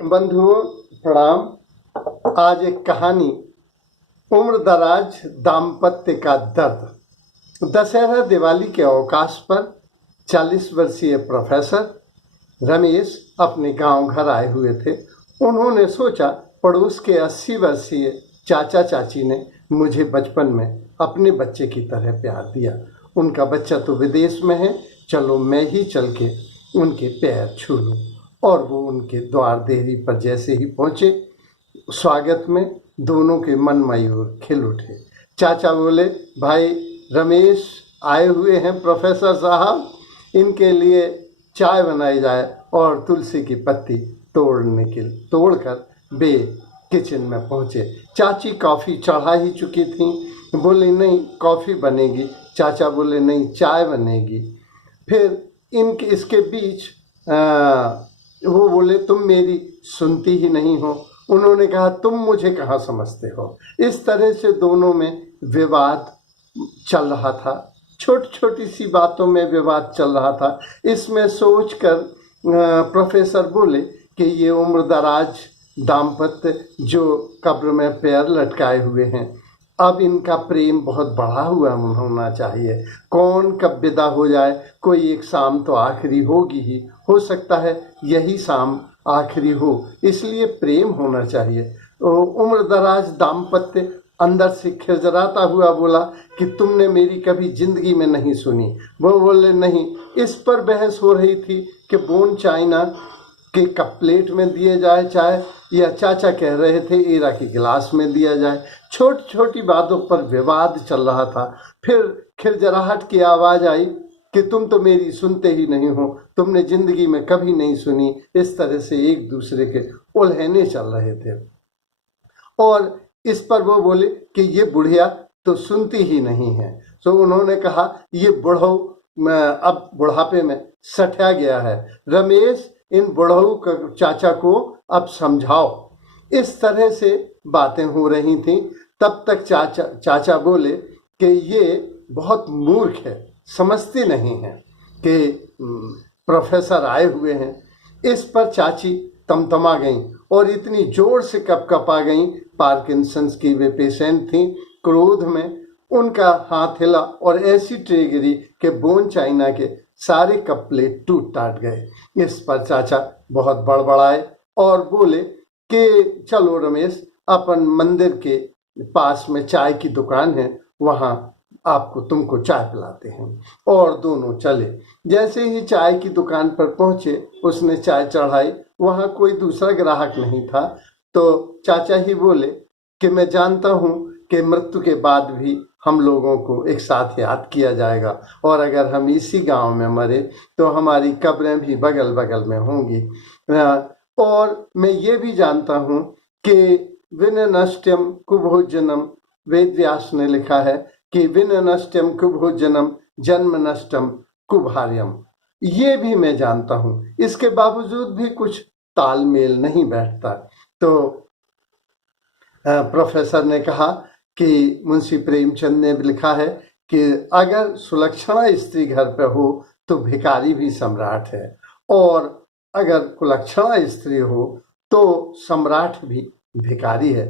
बंधुओं प्रणाम। आज एक कहानी, उम्र दराज दाम्पत्य का दर्द। दशहरा दिवाली के अवकाश पर 40 वर्षीय प्रोफेसर रमेश अपने गांव घर आए हुए थे। उन्होंने सोचा पड़ोस के 80 वर्षीय चाचा चाची ने मुझे बचपन में अपने बच्चे की तरह प्यार दिया। उनका बच्चा तो विदेश में है, चलो मैं ही चल के उनके पैर छू लूं। और वो उनके द्वार देहरी पर जैसे ही पहुंचे, स्वागत में दोनों के मन मयूर खिल उठे। चाचा बोले, भाई रमेश आए हुए हैं प्रोफेसर साहब, इनके लिए चाय बनाई जाए। और तुलसी की पत्ती तोड़कर वे किचन में पहुंचे। चाची कॉफ़ी चढ़ा ही चुकी थी। बोली, नहीं कॉफ़ी बनेगी। चाचा बोले, नहीं चाय बनेगी। फिर इसके बीच वो बोले, तुम मेरी सुनती ही नहीं हो। उन्होंने कहा, तुम मुझे कहाँ समझते हो। इस तरह से दोनों में विवाद चल रहा था। छोटी छोटी सी बातों में विवाद चल रहा था। इसमें सोचकर प्रोफेसर बोले कि ये उम्र दराज दाम्पत्य जो कब्र में पैर लटकाए हुए हैं, अब इनका प्रेम बहुत बढ़ा हुआ होना चाहिए। कौन कब विदा हो जाए, कोई एक शाम तो आखिरी होगी ही। हो सकता है यही शाम आखिरी हो, इसलिए प्रेम होना चाहिए। उम्र दराज दाम्पत्य अंदर से खिलखिलाता हुआ बोला कि तुमने मेरी कभी जिंदगी में नहीं सुनी। वो बोले, नहीं। इस पर बहस हो रही थी कि बोन चाइना के कप प्लेट में दिए जाए चाय, या चाचा कह रहे थे एरा के गिलास में दिया जाए। छोटी छोटी बातों पर विवाद चल रहा था। फिर खिलखिलाहट की आवाज़ आई कि तुम तो मेरी सुनते ही नहीं हो, तुमने जिंदगी में कभी नहीं सुनी। इस तरह से एक दूसरे के उलझने चल रहे थे। और इस पर वो बोले कि ये बुढ़िया तो सुनती ही नहीं है। तो उन्होंने कहा, ये बुढ़ऊ अब बुढ़ापे में सठा गया है। रमेश, इन बुढ़ऊ चाचा को अब समझाओ। इस तरह से बातें हो रही थीं। तब तक चाचा बोले कि ये बहुत मूर्ख है, समझती नहीं है कि प्रोफेसर आए हुए हैं। इस पर चाची तमतमा गईं और इतनी जोर से कपकपा गईं, पार्किंसंस की वे पेशेंट थीं। क्रोध में उनका हाथ हिला और ऐसी ट्रे गिरी कि बोन चाइना के सारे कप प्लेट टूट टाट गए। इस पर चाचा बहुत बड़बड़ाए और बोले कि चलो रमेश, अपन मंदिर के पास में चाय की दुकान है, वहाँ तुमको चाय पिलाते हैं। और दोनों चले। जैसे ही चाय की दुकान पर पहुंचे, उसने चाय चढ़ाई। वहाँ कोई दूसरा ग्राहक नहीं था। तो चाचा ही बोले कि मैं जानता हूँ कि मृत्यु के बाद भी हम लोगों को एक साथ याद किया जाएगा, और अगर हम इसी गांव में मरे तो हमारी कब्रें भी बगल बगल में होंगी। और मैं ये भी जानता हूँ कि विननष्ट्यम कुभोजनम, वेद व्यास ने लिखा है कि विननष्ट्यम कुभोजनम जन्म नष्टम कुभार्यम। ये भी मैं जानता हूँ। इसके बावजूद भी कुछ तालमेल नहीं बैठता। तो प्रोफेसर ने कहा कि मुंशी प्रेमचंद ने लिखा है कि अगर सुलक्षणा स्त्री घर पर हो तो भिखारी भी सम्राट है, और अगर कुलक्षणा स्त्री हो तो सम्राट भी भिखारी है।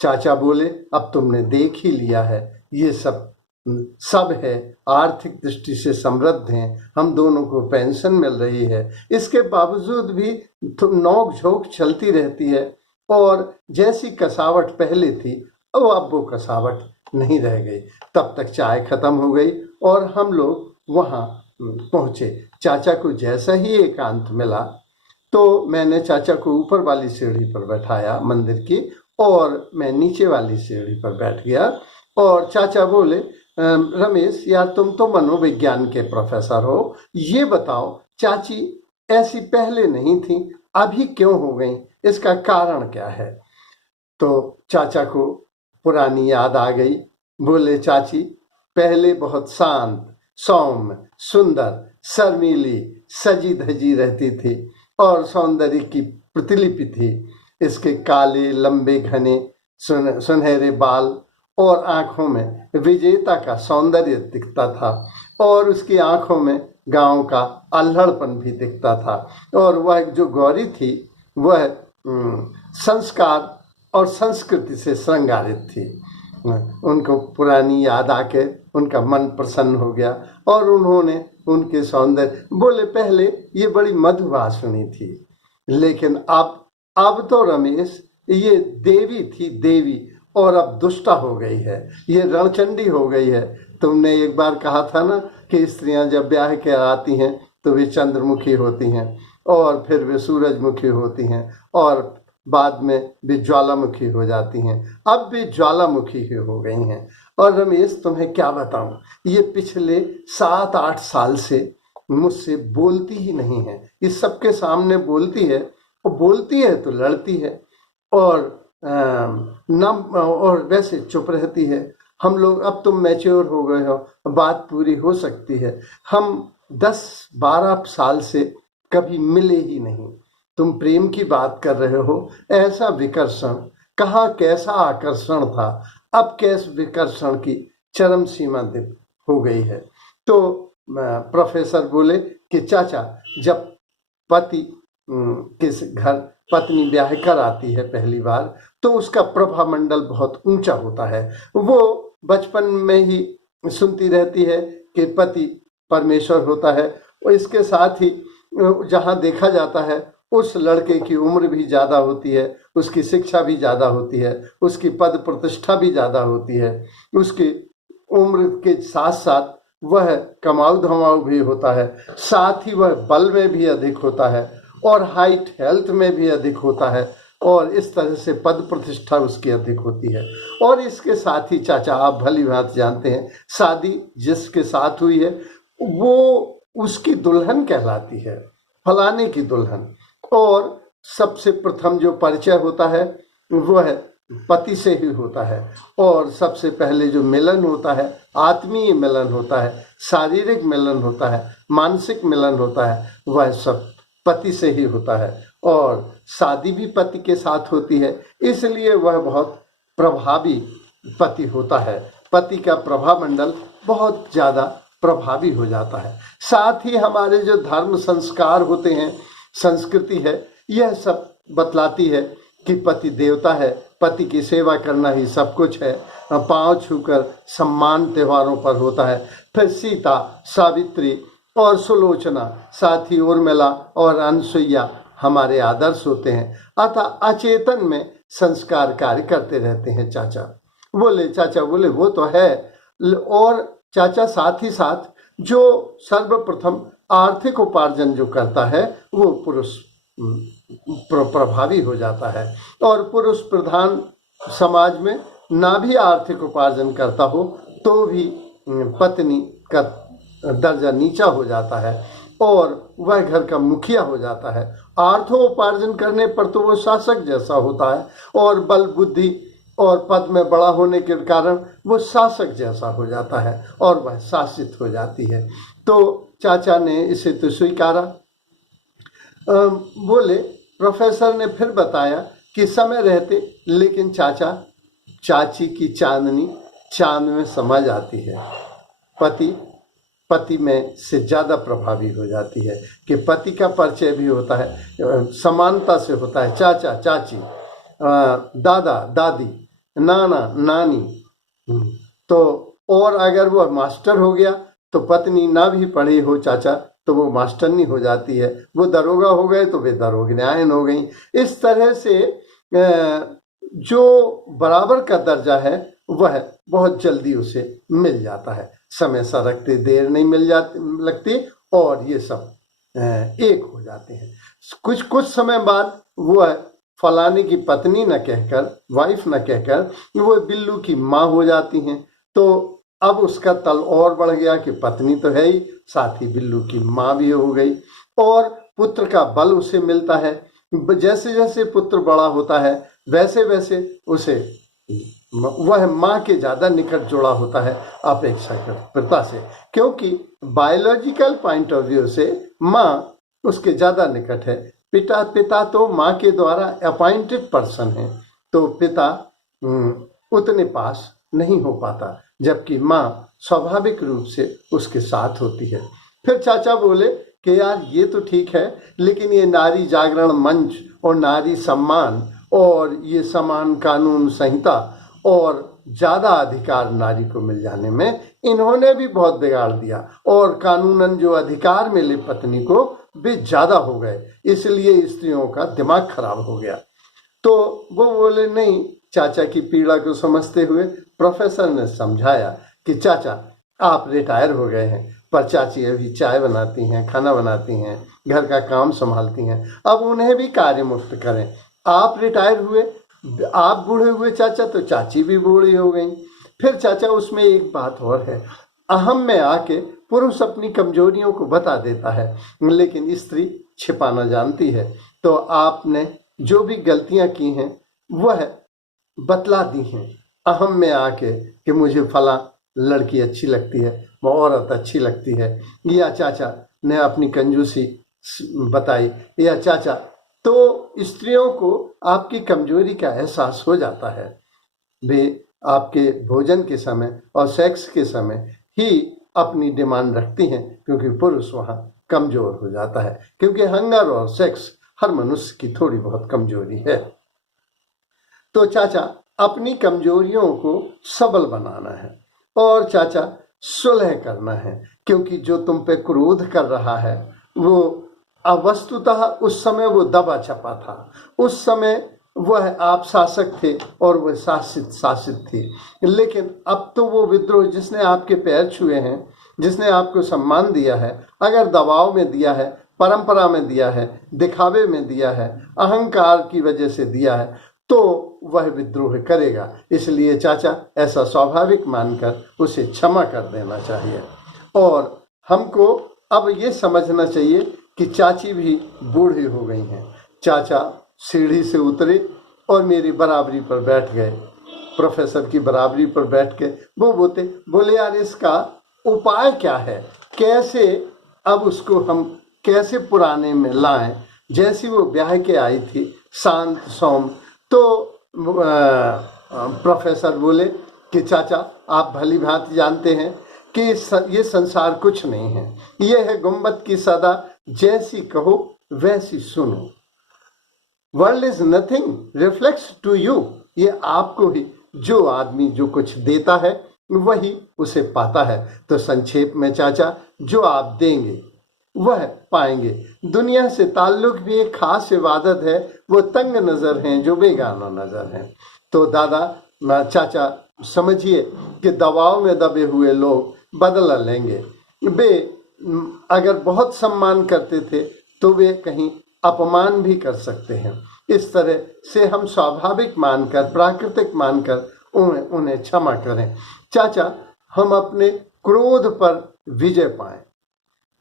चाचा बोले, अब तुमने देख ही लिया है, ये सब है, आर्थिक दृष्टि से समृद्ध हैं, हम दोनों को पेंशन मिल रही है, इसके बावजूद भी नोक झोंक चलती रहती है। और जैसी कसावट पहले थी, अब वो कसावट नहीं रह गई। तब तक चाय खत्म हो गई और हम लोग वहाँ पहुँचे। चाचा को जैसा ही एकांत मिला तो मैंने चाचा को ऊपर वाली सीढ़ी पर बैठाया मंदिर की, और मैं नीचे वाली सीढ़ी पर बैठ गया। और चाचा बोले, रमेश यार, तुम तो मनोविज्ञान के प्रोफेसर हो, ये बताओ चाची ऐसी पहले नहीं थी, अभी क्यों हो गई, इसका कारण क्या है। तो चाचा को पुरानी याद आ गई। बोले, चाची पहले बहुत शांत, सौम्य, सुंदर, शर्मीली, सजी धजी रहती थी और सौंदर्य की प्रतिलिपि थी। इसके काले लंबे घने सुनहरे बाल और आंखों में विजेता का सौंदर्य दिखता था, और उसकी आंखों में गांव का अल्हड़पन भी दिखता था। और वह जो गौरी थी, वह संस्कार और संस्कृति से श्रृंगारित थी। उनको पुरानी याद आके उनका मन प्रसन्न हो गया और उन्होंने उनके सौंदर्य बोले, पहले ये बड़ी मधुभाषिणी थी, लेकिन अब तो रमेश ये देवी थी, देवी, और अब दुष्टा हो गई है, ये रणचंडी हो गई है। तुमने एक बार कहा था ना कि स्त्रियां जब ब्याह के आती हैं तो वे चंद्रमुखी होती हैं और फिर वे सूरजमुखी होती हैं और बाद में भी ज्वालामुखी हो जाती हैं। अब भी ज्वालामुखी ही हो गई हैं। और रमेश तुम्हें क्या बताऊं, ये पिछले 7-8 साल से मुझसे बोलती ही नहीं है। इस सबके सामने बोलती है, और बोलती है तो लड़ती है और और वैसे चुप रहती है। हम लोग, अब तुम मैच्योर हो गए हो, बात पूरी हो सकती है। हम 10-12 साल से कभी मिले ही नहीं। तुम प्रेम की बात कर रहे हो, ऐसा विकर्षण कहाँ, कैसा आकर्षण था, अब कैस विकर्षण की चरम सीमा हो गई है। तो प्रोफेसर बोले कि चाचा, जब पति किस घर पत्नी ब्याह कर आती है पहली बार, तो उसका प्रभा मंडल बहुत ऊंचा होता है। वो बचपन में ही सुनती रहती है कि पति परमेश्वर होता है, और इसके साथ ही जहाँ देखा जाता है उस लड़के की उम्र भी ज़्यादा होती है, उसकी शिक्षा भी ज़्यादा होती है, उसकी पद प्रतिष्ठा भी ज़्यादा होती है, उसकी उम्र के साथ साथ वह कमाऊ धमाऊ भी होता है, साथ ही वह बल में भी अधिक होता है और हाइट हेल्थ में भी अधिक होता है, और इस तरह से पद प्रतिष्ठा उसकी अधिक होती है। और इसके साथ ही चाचा, आप भली बात जानते हैं, शादी जिसके साथ हुई है वो उसकी दुल्हन कहलाती है, फलाने की दुल्हन। और सबसे प्रथम जो परिचय होता है वो है पति से ही होता है, और सबसे पहले जो मिलन होता है, आत्मीय मिलन होता है, शारीरिक मिलन होता है, मानसिक मिलन होता है, वह सब पति से ही होता है। और शादी भी पति के साथ होती है, इसलिए वह बहुत प्रभावी पति होता है। पति का प्रभामंडल बहुत ज़्यादा प्रभावी हो जाता है। साथ ही हमारे जो धर्म संस्कार होते हैं, संस्कृति है, यह सब बतलाती है कि पति देवता है, पति की सेवा करना ही सब कुछ है। पाँव छूकर सम्मान त्योहारों पर होता है। फिर सीता, सावित्री और सुलोचना, साथ ही उर्मिला और अनसुईया हमारे आदर्श होते हैं। अतः अचेतन में संस्कार कार्य करते रहते हैं। चाचा बोले वो तो है, और चाचा साथ ही साथ जो सर्वप्रथम आर्थिक उपार्जन जो करता है वो पुरुष प्रभावी हो जाता है। और पुरुष प्रधान समाज में ना भी आर्थिक उपार्जन करता हो तो भी पत्नी का दर्जा नीचा हो जाता है और वह घर का मुखिया हो जाता है। आर्थोपार्जन करने पर तो वो शासक जैसा होता है, और बल बुद्धि और पद में बड़ा होने के कारण वो शासक जैसा हो जाता है और वह शासित हो जाती है। तो चाचा ने इसे तो स्वीकारा। बोले, प्रोफेसर ने फिर बताया कि समय रहते लेकिन चाचा, चाची की चांदनी चांद में समा जाती है। पति में से ज़्यादा प्रभावी हो जाती है कि पति का परिचय भी होता है, समानता से होता है। चाचा चाची, दादा दादी, नाना नानी। तो और अगर वो मास्टर हो गया तो पत्नी ना भी पढ़ी हो चाचा तो वो मास्टरनी हो जाती है, वो दरोगा हो गए तो वे दरोगनायन हो गई। इस तरह से जो बराबर का दर्जा है वह बहुत जल्दी उसे मिल जाता है। समय सा रखते देर नहीं लगती और ये सब एक हो जाते हैं। कुछ समय बाद वह फलाने की पत्नी न कहकर, वाइफ न कहकर, वो बिल्लू की माँ हो जाती हैं। तो अब उसका तल और बढ़ गया कि पत्नी तो है ही, साथ ही बिल्लू की माँ भी हो गई और पुत्र का बल उसे मिलता है। जैसे जैसे पुत्र बड़ा होता है वैसे वैसे उसे वह माँ के ज़्यादा निकट जुड़ा होता है अपेक्षाकृत से, क्योंकि बायोलॉजिकल पॉइंट ऑफ व्यू से माँ उसके ज़्यादा निकट है। पिता तो माँ के द्वारा अपॉइंटेड पर्सन है, तो पिता उतने पास नहीं हो पाता, जबकि माँ स्वाभाविक रूप से उसके साथ होती है। फिर चाचा बोले कि यार ये तो ठीक है, लेकिन ये नारी जागरण मंच और नारी सम्मान और ये समान कानून संहिता और ज्यादा अधिकार नारी को मिल जाने में इन्होंने भी बहुत बिगाड़ दिया, और कानूनन जो अधिकार मिले पत्नी को वे ज्यादा हो गए, इसलिए स्त्रियों का दिमाग खराब हो गया। तो वो बोले नहीं। चाचा की पीड़ा को समझते हुए प्रोफेसर ने समझाया कि चाचा आप रिटायर हो गए हैं, पर चाची अभी चाय बनाती हैं, खाना बनाती हैं, घर का काम संभालती हैं, अब उन्हें भी कार्य मुक्त करें। आप रिटायर हुए, आप बूढ़े हुए चाचा, तो चाची भी बूढ़ी हो गई। फिर चाचा उसमें एक बात और है, अहम में आके पुरुष अपनी कमजोरियों को बता देता है, लेकिन स्त्री छिपाना जानती है। तो आपने जो भी गलतियां की हैं वह बतला दी हैं अहम में आके कि मुझे फला लड़की अच्छी लगती है, वो औरत अच्छी लगती है, या चाचा ने अपनी कंजूसी बताई, या चाचा, तो स्त्रियों को आपकी कमजोरी का एहसास हो जाता है। वे आपके भोजन के समय और सेक्स के समय ही अपनी डिमांड रखती हैं, क्योंकि पुरुष वहाँ कमजोर हो जाता है, क्योंकि हंगर और सेक्स हर मनुष्य की थोड़ी बहुत कमजोरी है। तो चाचा अपनी कमजोरियों को सबल बनाना है और चाचा सुलह करना है, क्योंकि जो तुम पे क्रोध कर रहा है वो वस्तुतः उस समय वो दबा छपा था, उस समय वह आप शासक थे और वह शासित थी, लेकिन अब तो वो विद्रोह जिसने आपके पैर छुए हैं, जिसने आपको सम्मान दिया है, अगर दबाव में दिया है, परंपरा में दिया है, दिखावे में दिया है, अहंकार की वजह से दिया है, तो वह विद्रोह करेगा। इसलिए चाचा ऐसा स्वाभाविक मानकर उसे क्षमा कर देना चाहिए। और हमको अब ये समझना चाहिए कि चाची भी बूढ़ी हो गई हैं। चाचा सीढ़ी से उतरे और मेरी बराबरी पर बैठ गए, प्रोफेसर की बराबरी पर बैठ के वो बोले यार इसका उपाय क्या है, कैसे अब उसको हम कैसे पुराने में लाएं, जैसी वो ब्याह के आई थी शांत सौम। तो प्रोफेसर बोले कि चाचा आप भली भांति जानते हैं कि ये संसार कुछ नहीं है, ये है गुंबद की सदा, जैसी कहो वैसी सुनो। World is nothing reflects to you, ये आपको ही, जो आदमी जो कुछ देता है वही उसे पाता है। तो संक्षेप में चाचा जो आप देंगे वह पाएंगे। दुनिया से ताल्लुक भी एक खास इबादत है, वो तंग नजर हैं जो बेगाना नजर हैं। तो दादा चाचा समझिए कि दबाव में दबे हुए लोग बदला लेंगे। वे अगर बहुत सम्मान करते थे तो वे कहीं अपमान भी कर सकते हैं। इस तरह से हम स्वाभाविक मानकर, प्राकृतिक मानकर उन्हें क्षमा करें। चाचा हम अपने क्रोध पर विजय पाएं।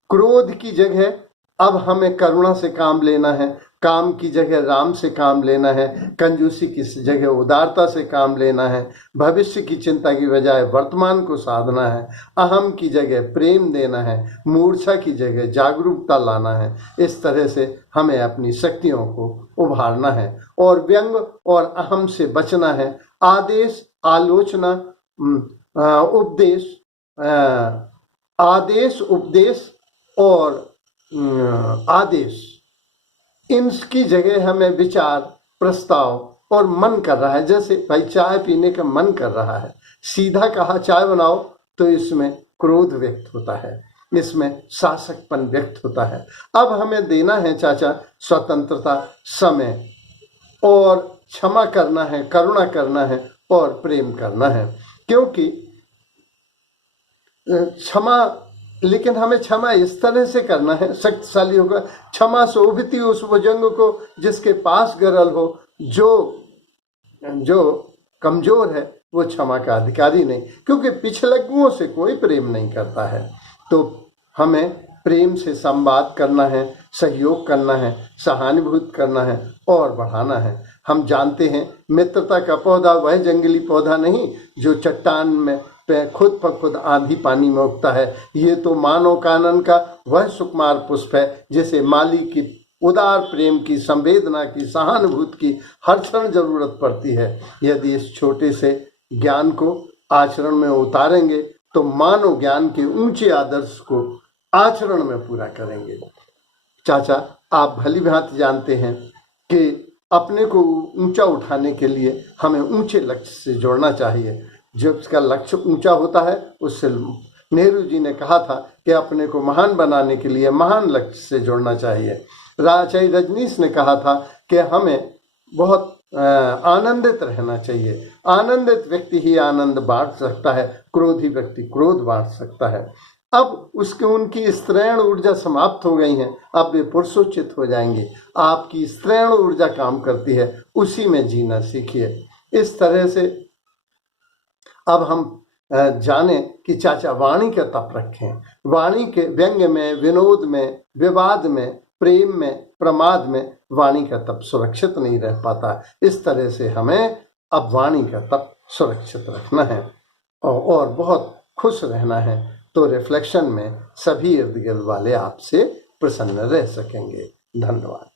क्रोध की जगह अब हमें करुणा से काम लेना है, काम की जगह राम से काम लेना है, कंजूसी की जगह उदारता से काम लेना है, भविष्य की चिंता की बजाय वर्तमान को साधना है, अहम की जगह प्रेम देना है, मूर्छा की जगह जागरूकता लाना है। इस तरह से हमें अपनी शक्तियों को उभारना है और व्यंग और अहम से बचना है। आदेश, आलोचना, उपदेश, आदेश, उपदेश और आदेश, इनकी जगह हमें विचार, प्रस्ताव और मन कर रहा है। जैसे भाई चाय पीने का मन कर रहा है, सीधा कहा चाय बनाओ तो इसमें क्रोध व्यक्त होता है, इसमें शासकपन व्यक्त होता है। अब हमें देना है चाचा स्वतंत्रता, समय, और क्षमा करना है, करुणा करना है और प्रेम करना है। क्योंकि क्षमा, लेकिन हमें क्षमा इस तरह से करना है, शक्तिशाली होगा। क्षमा शोभिती उस भुजंग को जिसके पास गरल हो, जो कमजोर है वो क्षमा का अधिकारी नहीं, क्योंकि पिछलग्गुओं से कोई प्रेम नहीं करता है। तो हमें प्रेम से संवाद करना है, सहयोग करना है, सहानुभूति करना है और बढ़ाना है। हम जानते हैं मित्रता का पौधा वह जंगली पौधा नहीं जो चट्टान में खुद ब खुद आंधी पानी में उगता है। ये तो मानव कानन का वह सुकुमार पुष्प है जिसे माली की उदार प्रेम की, संवेदना की, सहानुभूति की हर क्षण जरूरत पड़ती है। यदि इस छोटे से ज्ञान को आचरण में उतारेंगे तो मानव ज्ञान के ऊंचे आदर्श को आचरण में पूरा करेंगे। चाचा, आप भली भांति जानते हैं कि अपने को ऊंचा उठाने के लिए हमें ऊंचे लक्ष्य से जोड़ना चाहिए। जब उसका लक्ष्य ऊंचा होता है, उससे नेहरू जी ने कहा था कि अपने को महान बनाने के लिए महान लक्ष्य से जोड़ना चाहिए। राजचारी रजनीश ने कहा था कि हमें बहुत आनंदित रहना चाहिए। आनंदित व्यक्ति ही आनंद बांट सकता है, क्रोधी व्यक्ति क्रोध बांट सकता है। अब उनकी स्त्रैण ऊर्जा समाप्त हो गई है, अब वे पुरुषोचित हो जाएंगे। आपकी स्त्रैण ऊर्जा काम करती है, उसी में जीना सीखिए। इस तरह से अब हम जाने कि चाचा वाणी का तप रखें। वाणी के व्यंग्य में, विनोद में, विवाद में, प्रेम में, प्रमाद में वाणी का तप सुरक्षित नहीं रह पाता। इस तरह से हमें अब वाणी का तप सुरक्षित रखना है और बहुत खुश रहना है, तो रिफ्लेक्शन में सभी इर्द गिर्द वाले आपसे प्रसन्न रह सकेंगे। धन्यवाद।